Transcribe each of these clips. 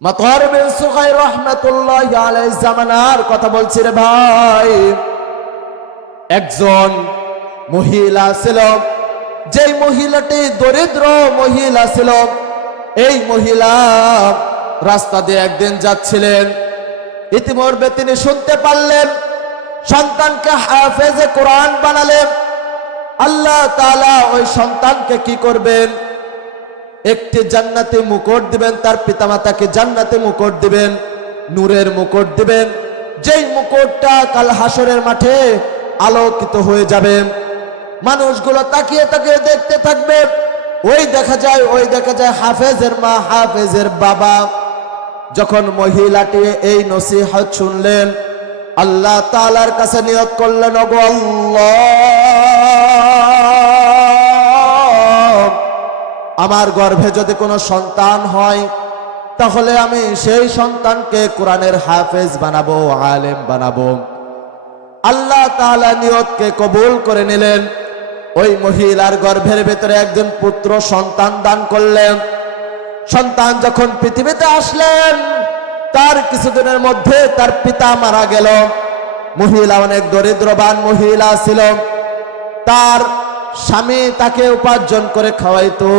মাতওয়ার বিন সুগাইর রাহমাতুল্লাহি আলাইহি জামানার কথা বলছি রে ভাই। একজন মহিলা ছিল, যেই মহিলাটি দরিদ্র মহিলা ছিল। এই মহিলা রাস্তা দিয়ে একদিন যাচ্ছিলেন, ইতিমধ্যে তিনি শুনতে পারলেন সন্তানকে হাফেজে কোরআন বানালেন। আল্লাহ তাআলা ওই সন্তানকে কি করবেন? একটি জান্নাতি মুকুট দিবেন, তার পিতামাতাকে জান্নাতি মুকুট দিবেন, নূরের মুকুট দিবেন, যেই মুকুটটা কাল হাসরের মাঠে আলোকিত হয়ে যাবে। মানুষগুলো তাকিয়ে তাকিয়ে দেখতে থাকবে। ওই দেখা যায় হাফেজের মা, হাফেজের বাবা। যখন মহিলাটি এই নসিহত শুনলেন, আল্লাহ তাআলার কাছে নিয়ত করলেন, ওগো আল্লাহ, আমার গর্ভে যদি কোনো সন্তান হয় তাহলে আমি সেই সন্তানকে কোরআনের হাফেজ বানাবো, আলেম বানাবো। আল্লাহ তাআলা নিয়তকে কবুল করে নিলেন। ওই মহিলার গর্ভের ভেতরে একজন পুত্র সন্তান দান করলেন। সন্তান যখন পৃথিবীতে আসলেন, তার কিছুদিনের মধ্যে তার পিতা মারা গেল। মহিলা অনেক দরিদ্রবান মহিলা ছিল। তার স্বামী তাকে উপার্জন করে খাওয়াইতো,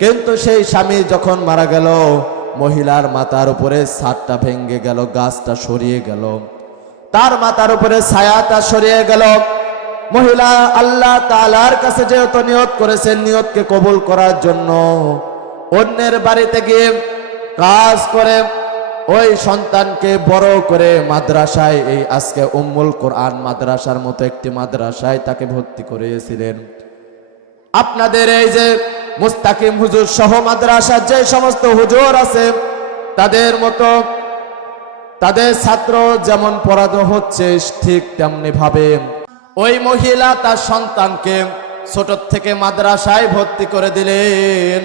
কিন্তু সেই স্বামী যখন মারা গেল, মহিলার মাথার উপরে ছাদটা ভেঙে গেল, গাছটা সরিয়ে গেল, তার মাথার উপরে ছায়াটা সরিয়ে গেল। মহিলা আল্লাহ তাআলার কাছে যেহেতু নিয়ত করেছেন, নিয়তকে কবুল করার জন্য অন্যের বাড়িতে গিয়ে কাজ করে ওই সন্তানকে বড় করে মাদ্রাসায়, এই আজকে উম্মুল কোরআন মাদ্রাসার মতো একটি মাদ্রাসায় তাকে ভর্তি করিয়েছিলেন। আপনাদের এই যে মুস্তাকিম হুজুর সহ মাদ্রাসার যে সমস্ত হুজুর আছে, তাদের মতো তাদের ছাত্র যেমন পড়ানো হচ্ছে, ঠিক তেমনি ভাবে ওই মহিলা তার সন্তানকে ছোট থেকে মাদ্রাসায় ভর্তি করে দিলেন।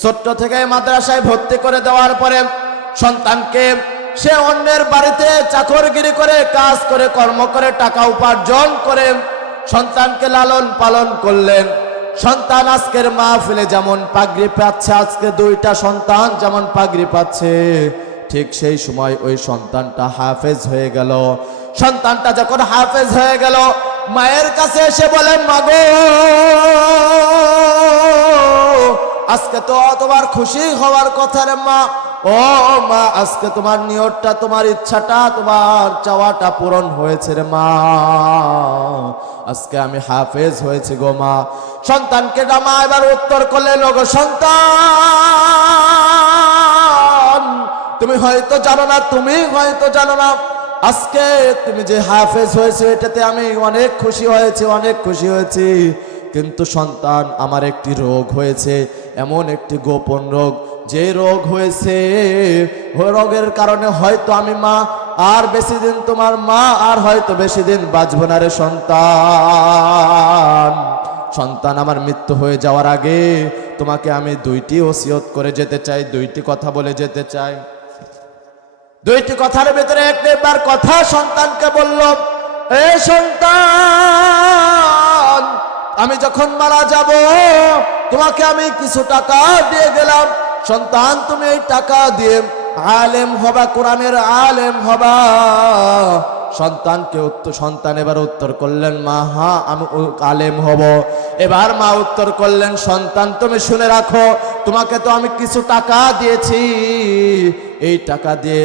ছোট্ট থেকে মাদ্রাসায় ভর্তি করে দেওয়ার পরে সন্তানকে সে অন্যের বাড়িতে চাকরগিরি করে, কাজ করে, কর্ম করে, টাকা উপার্জন করে সন্তানকে লালন পালন করলেন। সন্তান আজকের মাহফিলে যেমন পাগড়ি পাচ্ছে, আজকে দুইটা সন্তান যেমন পাগড়ি পাচ্ছে, ঠিক সেই সময় ওই সন্তানটা হাফেজ হয়ে গেল। সন্তানটা যখন হাফেজ হয়ে গেল, মায়ের কাছে এসে বলে, মাগো, আজকে তো তোমার খুশি হওয়ার কথা রে মা। ও মা, আজকে তোমার নিয়তটা, তোমার ইচ্ছাটা, তোমার চাওয়াটা পূরণ হয়েছে রে মা। আজকে আমি হাফেজ হয়েছি গো মা। সন্তানকে মা এবার উত্তর করলেন, ওগো সন্তান, তুমি হয়তো জানো না, আজকে তুমি যে হাফেজ হয়েছে এটাতে আমি অনেক খুশি হয়েছি, কিন্তু সন্তান, আমার একটি রোগ হয়েছে, এমন একটি গোপন রোগ, যে রোগ হয়েছে ওই রোগের কারণে হয়তো আমি মা আর বেশি দিন, তোমার মা আর হয়তো বেশি দিন বাঁচব না রে সন্তান। আমার মৃত্যু হয়ে যাওয়ার আগে তোমাকে আমি দুইটি ওসিয়ত করে যেতে চাই, দুইটি কথা বলে যেতে চাই। দুইটি কথার ভিতরে একবার কথা সন্তানকে বলল, এ সন্তান, আমি যখন মারা যাব তোমাকে আমি কিছু টাকা দিয়ে গেলাম। সন্তান, তুমি এই টাকা দিয়ে আলেম হবা, কোরআনের আলেম হবা। সন্তান এবার উত্তর করলেন, মা, হ্যাঁ আমি আলেম হব। এবার মা উত্তর করলেন, সন্তান তুমি শুনে রাখো, তোমাকে তো আমি কিছু টাকা দিয়েছি, এই টাকা দিয়ে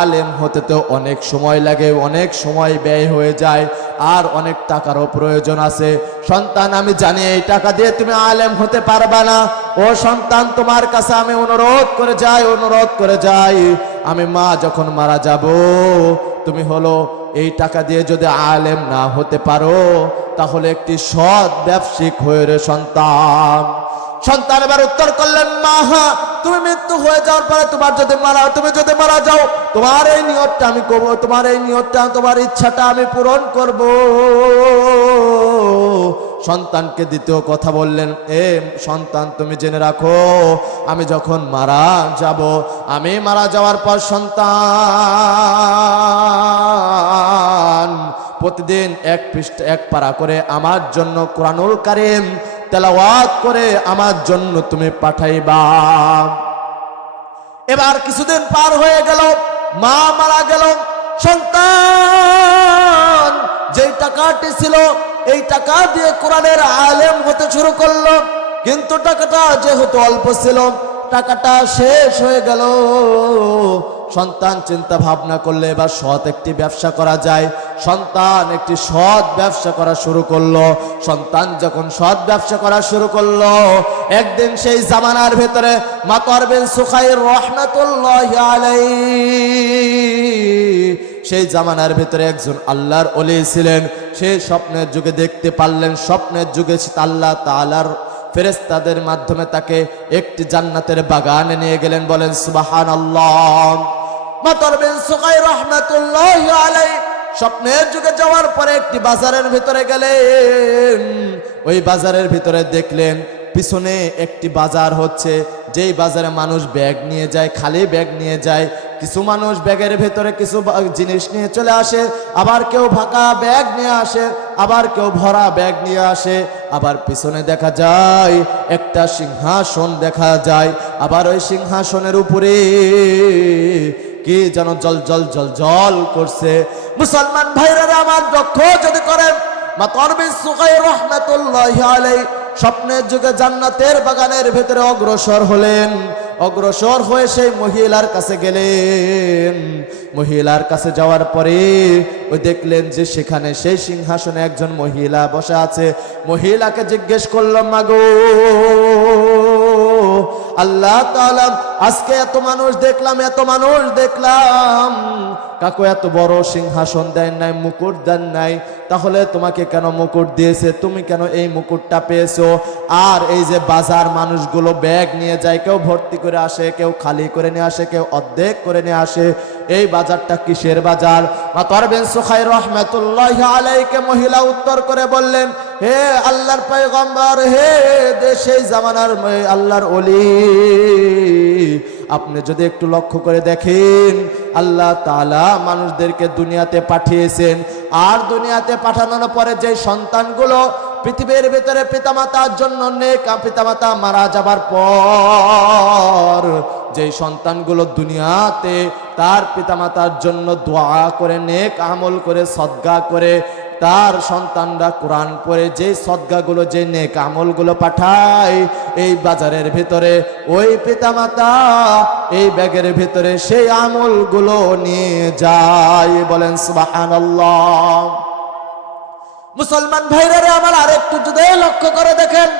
আলেম হতে তো অনেক সময় লাগে, অনেক সময় ব্যয় হয়ে যায়, আর অনেক টাকারও প্রয়োজন আছে। সন্তান, আমি জানি এই টাকা দিয়ে তুমি আলেম হতে পারবা না। ও সন্তান, তোমার কাছে আমি অনুরোধ করে যাই, আমি মা যখন মারা যাব, তুমি হলো এই টাকা দিয়ে যদি আলেম না হতে পারো, তাহলে একটি সৎ ব্যবসায়িক হয়ে রে সন্তান। সন্তান এবার উত্তর করলেন, মা, হ্যাঁ, তুমি মৃত্যু হয়ে যাওয়ার পরে তুমি যদি মারা যাও, তোমার এই নিয়তটা আমি করব, তোমার ইচ্ছাটা আমি পূরণ করব। সন্তানকে দ্বিতীয় কথা বললেন, এ সন্তান, তুমি জেনে রাখো, আমি যখন মারা যাওয়ার পর সন্তান প্রতিদিন এক পারা করে আমার জন্য কোরআনুল কারীম তেলাওয়াত করে আমার জন্য তুমি পাঠাইবা। এবার কিছুদিন পার হয়ে গেল, মা মারা গেল, সন্তান যেই টাকাটি ছিল এই টাকা দিয়ে কোরআনের আলেম হতে শুরু করলো, কিন্তু টাকাটা যেহেতু অল্প ছিল, টাকাটা শেষ হয়ে গেল। সন্তান চিন্তা ভাবনা করলে এবার সৎ একটি ব্যবসা করা যায়। সন্তান একটি সৎ ব্যবসা করা শুরু করলো। সন্তান যখন সৎ ব্যবসা করা শুরু করলো, একদিন সেই জামানার ভেতরে মাতওয়ার বিন সুখাইর রাহমাতুল্লাহি আলাইহি, সেই জামানার ভেতরে একজন আল্লাহর ওলি ছিলেন। সেই স্বপ্নের যুগে দেখতে পারলেন, স্বপ্নের যুগে আল্লাহ তাআলার ফেরেশতাদের মাধ্যমে তাকে একটি জান্নাতের বাগানে নিয়ে গেলেন। বলেন সুবহানাল্লাহ। মাতওয়ার বিন সুখাইর রাহমাতুল্লাহি আলাইহি স্বপ্নের যুগে যাওয়ার পরে একটি বাজারের ভিতরে গেলেন। ওই বাজারের ভিতরে দেখলেন পিছনে একটি বাজার হচ্ছে, যেই বাজারে মানুষ ব্যাগ নিয়ে যায়, খালি ব্যাগ নিয়ে যায়। কিছু মানুষ ব্যাগের ভেতরে কিছু জিনিস নিয়ে চলে আসে, আবার কেউ ফাঁকা ব্যাগ নিয়ে আসে, আবার কেউ ভরা ব্যাগ নিয়ে আসে। আবার পিছনে দেখা যায় একটা সিংহাসন দেখা যায়, আবার ওই সিংহাসনের উপরে কি যেন জল জল জল জল করছে। মুসলমান ভাইরা আমার, লক্ষ্য যদি করেন, মাতওয়ার বিন সুখাইর রাহমাতুল্লাহি আলাইহি স্বপ্নের যুগে জান্নাতের বাগানের ভেতরে অগ্রসর হলেন। অগ্রসর হয়ে সেই মহিলার কাছে গেলেন। মহিলার কাছে যাওয়ার পরে ওই দেখলেন যে সেখানে সেই সিংহাসনে একজন মহিলা বসে আছে। মহিলাকে জিজ্ঞেস করলাম, মাগো আল্লাহ তাআলা আজকে এত মানুষ দেখলাম, এত মানুষ দেখলাম, কাকু এত বড় সিংহাসন দেন নাই, মুকুট দেন নাই, তাহলে তোমাকে কেন মুকুট দিয়েছে? তুমি কেন এই মুকুটটা পেয়েছো? আর এই যে বাজার মানুষগুলো ব্যাগ নিয়ে যায়, কেউ ভর্তি করে আসে, কেউ খালি করে নিয়ে আসে, কেউ অর্ধেক করে নিয়ে আসে, এই বাজারটা কিসের বাজার? মাতওয়ার বিন সুখাইর রাহমাতুল্লাহি আলাইহি মহিলা উত্তর করে বললেন, হে আল্লাহর পয়গম্বর, হে সেই জামানার আল্লাহর ওলি, আপনি যদি একটু লক্ষ্য করে দেখেন, আল্লাহ তাআলা মানুষদেরকে দুনিয়াতে পাঠিয়েছেন, আর দুনিয়াতে পাঠানোর পরে যে সন্তানগুলো পৃথিবীর ভিতরে পিতামাতার জন্য নেক, পিতামাতা মারা যাবার পর যে সন্তানগুলো দুনিয়াতে তার পিতামাতার জন্য দোয়া করে, নেক আমল করে, সদকা করে, তার সন্তানরা কোরআন পড়ে, যে সদকাগুলো, যে নেক আমলগুলো পাঠায় এই বাজারের ভিতরে, ওই পিতামাতা এই ব্যাগের ভিতরে সেই আমলগুলো নিয়ে যায়। বলেন সুবহানাল্লাহ। মুসলমান ভাইরা আমার, আরেকটু যদি লক্ষ্য করে দেখেন,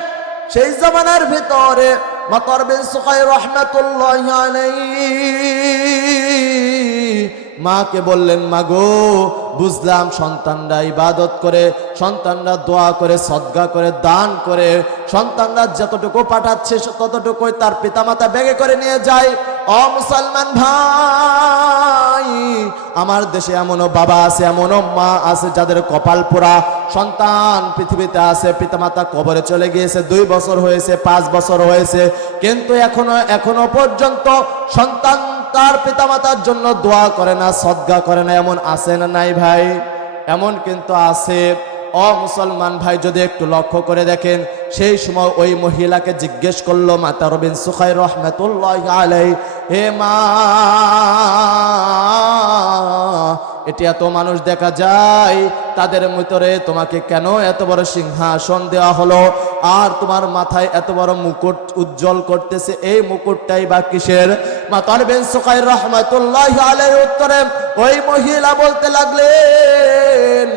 সেই জামানার ভিতরে মাতওয়ার বিন সুখাইর রাহমাতুল্লাহি আলাইহি মাকে বললেন, মাগো বুঝলাম সন্তানরা ইবাদত করে, সন্তানরা দোয়া করে, সদকা করে, দান করে, সন্তানরা যতটুকু পাঠাচ্ছে ততটুকুই তার পিতামাতা ব্যাগে করে নিয়ে যায়। ও মুসলমান ভাই, আমার দেশে এমনও বাবা আছে, এমনও মা আছে যাদের কপাল পোড়া, সন্তান পৃথিবীতে আছে, পিতামাতা কবরে চলে গিয়েছে, 2 বছর হয়েছে, 5 বছর হয়েছে, কিন্তু এখনো পর্যন্ত সন্তান তার পিতামাতার জন্য দোয়া করে না, সদকা করে না। এমন আছে না নাই ভাই? এমন কিন্তু আছে। ও মুসলমান ভাই, যদি একটু লক্ষ্য করে দেখেন, সেই সময় ওই মহিলাকে জিজ্ঞেস করলো মাতওয়ার বিন সুখাইর রাহমাতুল্লাহি আলাইহি, হে মা, এটি এত মানুষ দেখা যায়, তাদের ভিতরে তোমাকে কেন এত বড় সিংহাসন দেওয়া হলো, আর তোমার মাথায় এত বড় মুকুট উজ্জ্বল করতেছে, এই মুকুটটাই বা কিসের? মাতওয়ার বিন সুখাইর রাহমাতুল্লাহি আলাইহি উত্তরে ওই মহিলা বলতে লাগলেন,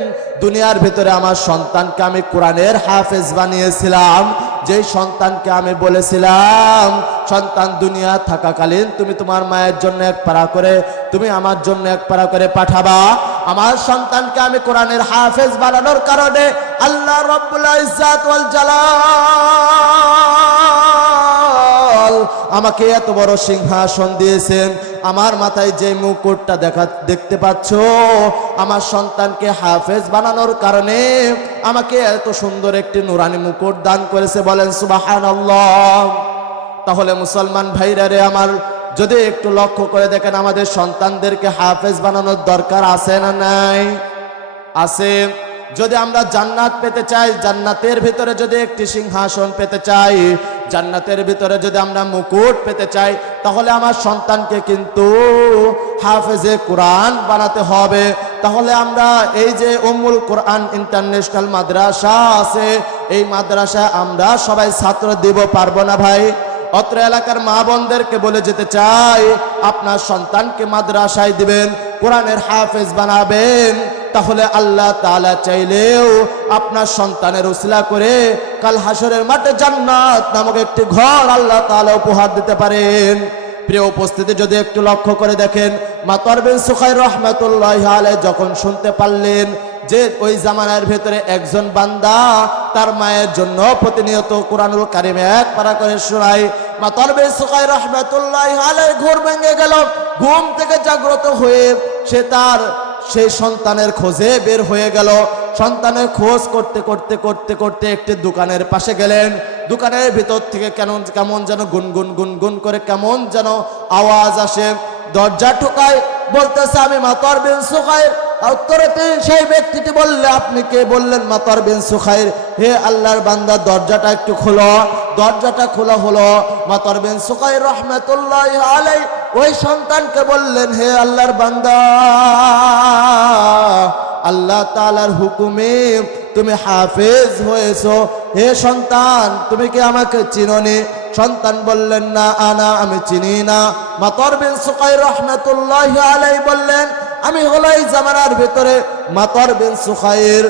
দুনিয়ার ভিতরে আমার সন্তানকে আমি কোরআনের হাফেজ বানিয়েছিলাম, যেই সন্তানকে আমি বলেছিলাম সন্তান দুনিয়া থাকাকালীন তুমি তোমার মায়ের জন্য 1 পারা করে, তুমি আমার জন্য 1 পারা করে পাঠাবা। আমার সন্তানকে আমি কোরআনের হাফেজ বানানোর কারণে আল্লাহ রাব্বুল ইজ্জাত ওয়াল জালাল আমাকে এত বড় সিংহাসন দিয়েছেন। আমার মাথায় যে মুকুটটা দেখতে পাচ্ছ, আমার সন্তানকে হাফেজ বানানোর কারণে আমাকে এত সুন্দর একটি নুরানি মুকুট দান করেছে। বলেন সুবহানাল্লাহ। তাহলে মুসলমান ভাইরা রে আমার, যদি একটু লক্ষ্য করে দেখেন, আমাদের সন্তানদেরকে হাফেজ বানানোর দরকার আছে না নাই? আছে। যদি আমরা জান্নাত পেতে চাই, জান্নাতের ভিতরে যদি একটি সিংহাসন পেতে চাই, জান্নাতের ভিতরে যদি আমরা মুকুট পেতে চাই তাহলে আমার সন্তানকে কিন্তু হাফেজে কোরআন বানাতে হবে। তাহলে আমরা এই যে উম্মুল কোরআন ইন্টারন্যাশনাল মাদ্রাসা আছে, এই মাদ্রাসা আমরা সবাই ছাত্র দিব, পারবো না ভাই? অত্র এলাকার মা বোনদেরকে বলে যেতে চাই, আপনার সন্তানকে মাদ্রাসায় দিবেন, কোরআনের হাফেজ বানাবেন, তাহলে আল্লাহ তাআলা চাইলেও আপনার সন্তানের উসিলা করে কাল হাসরের মাঠে জান্নাত নামক একটি ঘর আল্লাহ তাআলা উপহার দিতে পারেন। প্রিয় উপস্থিতি, যদি একটু লক্ষ্য করে দেখেন, মাতর বিন সুখাইর রাহমাতুল্লাহি আলাইহি যখন শুনতে পারলেন যে ওই জামানার ভেতরে একজন বান্দা তার মায়ের জন্য প্রতিনিয়ত কোরআনুল কারীম এক পারা করে শোনায়, মাতর বিন সুখাইর রাহমাতুল্লাহি আলাইহি ঘুম ভেঙে গেল। ঘুম থেকে জাগ্রত হয়ে সে তার সেই সন্তানের খোঁজে বের হয়ে গেল। সন্তানের খোঁজ করতে করতে করতে করতে একটি দোকানের পাশে গেলেন। দোকানের ভিতর থেকে কেমন যেন গুনগুন গুনগুন করে কেমন যেন আওয়াজ আসে। দরজা ঠোকায়, বলতেছে আমি মাতর বিন সুখাইর। উত্তরে সেই ব্যক্তিটি বললে, আপনি কে? বললেন মাতর বিন সুখাইর। হে আল্লাহর বান্দা, দরজাটা একটু খোলো। দরজাটা খোলা হলো। মাতর বিন সুখাইর রাহমাতুল্লাহি আলাইহি ওই সন্তানকে বললেন, হে আল্লাহর বান্দা, আল্লাহ তাআলার হুকুমে তুমি হাফেজ হয়েছো। হে সন্তান, তুমি কি আমাকে চিনোনি? সন্তান বললেন, না আমি চিনি না। মাতর বিন সুখাইর রাহমাতুল্লাহি আলাইহি বললেন, আমি হলো এই জামানার ভিতরে মাতর বিন সুখাইর।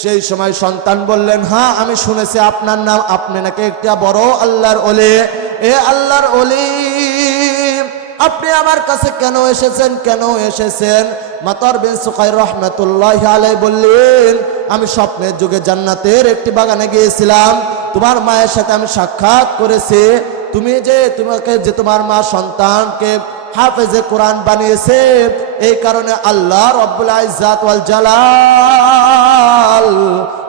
সেই সময় সন্তান বললেন, হ্যাঁ আমি শুনেছি আপনার নাম, আপনি নাকি একটা বড় আল্লাহর ওলি। এ আল্লাহর ওলি, আপনি আমার কাছে কেন এসেছেন, কেন এসেছেন? মাতর বিন সুখাইর রাহমাতুল্লাহি আলাইহি বললেন, আমি স্বপ্নের যুগে জান্নাতের একটি বাগানে গিয়েছিলাম, তোমার মায়ের সাথে আমি সাক্ষাৎ করেছি। তোমাকে তোমার মা সন্তানকে হাফেজে কোরআন বানিয়েছে, এই কারণে আল্লাহ রব্বুল ইজ্জাত ওয়াল জালাল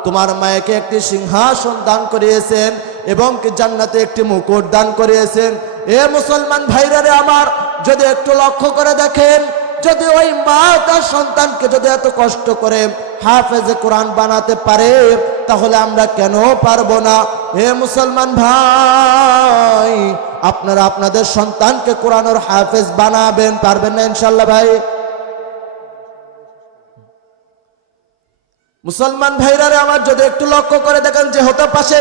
তোমার মায়েকে একটি সিংহাসন দান করিয়েছেন এবং কি জান্নাতে একটি মুকুট দান করিয়েছেন। এ মুসলমান ভাইরা রে আমার, যদি একটু লক্ষ্য করে দেখেন, যদি ওই মা তার সন্তানকে যদি এত কষ্ট করে হাফেজে কোরআন বানাতে পারে, তাহলে আমরা কেন পারবো না? হে মুসলমান ভাই, আপনারা আপনাদের সন্তানকে কোরআনের হাফেজ বানাবেন, পারবেন না ইনশাআল্লাহ ভাই? মুসলমান ভাইরা রে আমার, যদি একটু লক্ষ্য করে দেখেন, যেহেতু পাশে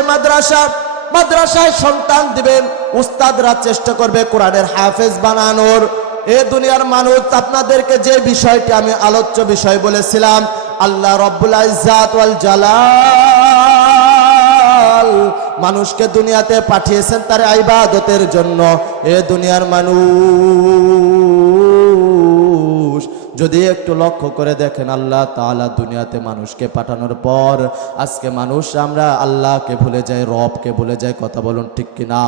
মাদ্রাসায় সন্তান দিবেন, উস্তাদরা চেষ্টা করবে কোরআনের হাফেজ বানানোর। এ দুনিয়ার মানুষ, আপনাদেরকে যে বিষয়টি আমি আলোচ্য বিষয় বলেছিলাম, আল্লাহ রব্বুল ইজ্জাত ওয়াল জালাল মানুষকে দুনিয়াতে পাঠিয়েছেন তার ইবাদতের জন্য। এ দুনিয়ার মানুষ যদি একটু লক্ষ্য করে দেখেন, আল্লাহ তাআলা দুনিয়াতে মানুষকে পাঠানোর পর আজকে আমরা আল্লাহকে ভুলে যাই, রবকে ভুলে যাই। কথা বলুন ঠিক কিনা?